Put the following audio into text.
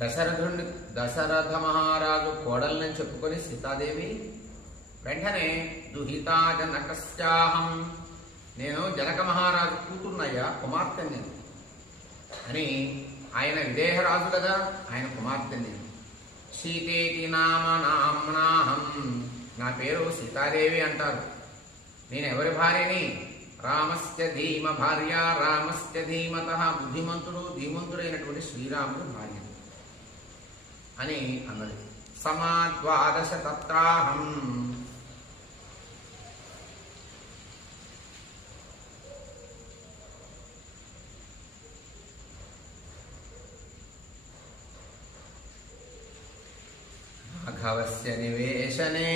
దశరథ మహారాజు కోడల్ని చెప్పుకొని సీతాదేవి వెంటనే దుహితా జనకస్యాహం, నేను జనక మహారాజు కూతుర్నయ్యా, కుమార్తె నేను అని. ఆయన విదేహరాజు కదా, ఆయన కుమార్తె నేను. సీతేతి నామ నామ్నాహం, నా పేరు సీతాదేవి అంటారు. నేను ఎవరి భార్యని? రామస్య ధీమ భార్య, రామస్య ధీమత, బుద్ధిమంతుడు ధీమంతుడైనటువంటి శ్రీరాముడు భార్య అని అన్నది. సమాద్వాదశ తత్రాహం, రాఘవస్య నివేశనే